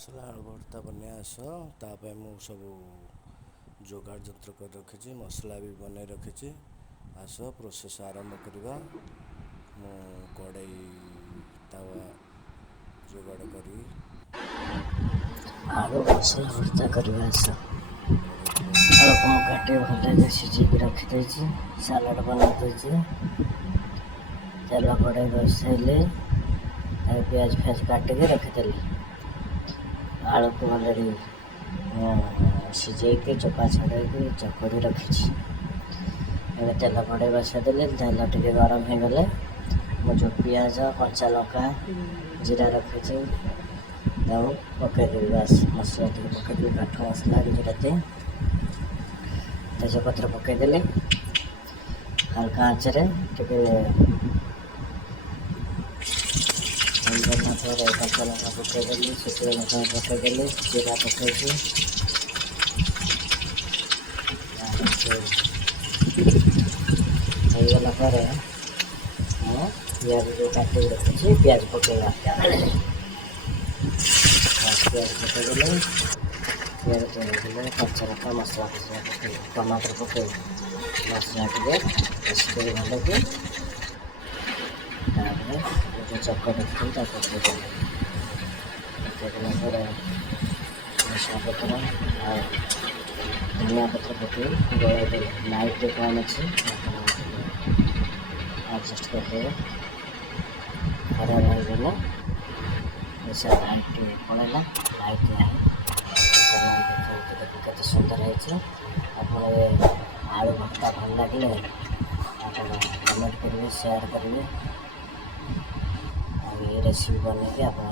ମସଲା ଆଳୁ ଭର୍ତ୍ତା ବନେଇ ଆସ ତା ପାଇଁ ମୁଁ ସବୁ ଯୋଗାଡ଼ ଯନ୍ତ୍ର କରି ରଖିଛି, ମସଲା ବି ବନେଇ ରଖିଛି। ଆସ ପ୍ରୋସେସ୍ ଆରମ୍ଭ କରିବା। ମୁଁ କଡ଼େଇ ତାୱା ଯୋଗାଡ଼ କରିବି। ଆଳୁ ମସଲା ଭର୍ତ୍ତା କରିବା ଆସ। କଡ଼େଇକୁ ବସେଇବା। ଆଳୁକୁ ମୁଁ କାଟି ଭଲରେ ସିଝେଇକି ରଖିଦେଇଛି, ସାଲାଡ଼ ବନେଇ ଦେଇଛି। ତେଲ କଡ଼େଇ ବସାଇଲି, ତାପରେ ପିଆଜ ଫିଆଜ କାଟିକି ରଖିଦେଲି। ଆଳୁକୁ ଭଲରେ ସିଝେଇକି ଚୋପା ଛଡ଼େଇକି ଚକଟି ରଖିଛି। ଏବେ ତେଲ କଡ଼େଇ ବସାଇଦେଲି, ତେଲ ଟିକେ ଗରମ ହେଇଗଲେ ମୁଁ ଯେଉଁ ପିଆଜ କଞ୍ଚା ଲଙ୍କା ଜିରା ରଖିଛି ତାକୁ ପକାଇଦେବି। ବାସ୍ ମସଲା ଟିକେ ପକାଇଦେବି, କାଠ ମସଲା ଗୁଜୁରାତି ତେଜପତ୍ର ପକାଇଦେଲି। ହାଲକା ଆଞ୍ଚରେ ଟିକେ ହେଇଗଲା ପରେ କଞ୍ଚା ଲଙ୍କା ପକାଇଦେଲି, ଶୁଖିଲା ଲଙ୍କା ପକାଇଦେଲି, ଜିରା ପକାଇଛି। ହେଇଗଲା ପରେ ମୁଁ ପିଆଜ ଯେଉଁ କାଟିକି ରଖିଛି ପିଆଜ ପକାଇବା। ପିଆଜ ପକାଇଦେଲି, ପିଆଜ ପକାଇଦେଲେ କଞ୍ଚା ଲଙ୍କା ମସଲା ପକାଇବି, ଟମାଟର ପକାଇବି। ମସଲା ଟିକେ କଷିଦେବି ଭଲକି, ତାପରେ ଯେଉଁ ଚକଟି ରଖିଥିଲି ତାକୁ ପକାଇଦେଲି। ପକାଇଦେଲା ପରେ ଭୃଷଙ୍ଗ ପତ୍ର ଆଉ ଧନିଆ ପତ୍ର ପକାଇ ଗୋଳାଇଦେଲି। ଲାଇଟ୍ ଟିକେ କମ୍ ଅଛି, ଆପଣ ଆଡ଼ଜଷ୍ଟ କରିଦେବେ। ଖରାପ ହେଇଗଲେ ଲାଇଟ୍ ଟିକେ ପଳେଇଲା, ଲାଇଟ୍ ନାହିଁ। ଦେଖନ୍ତୁ କେତେ ସୁନ୍ଦର ହେଇଛି। ଆପଣ ଏ ଆଳୁ ଭର୍ତ୍ତା ଭଲ ଲାଗିଲେ ଆପଣ କମେଣ୍ଟ କରିବେ, ସେୟାର କରିବେ, ଆଉ ଏ ରେସିପି ବନେଇକି ଆପଣ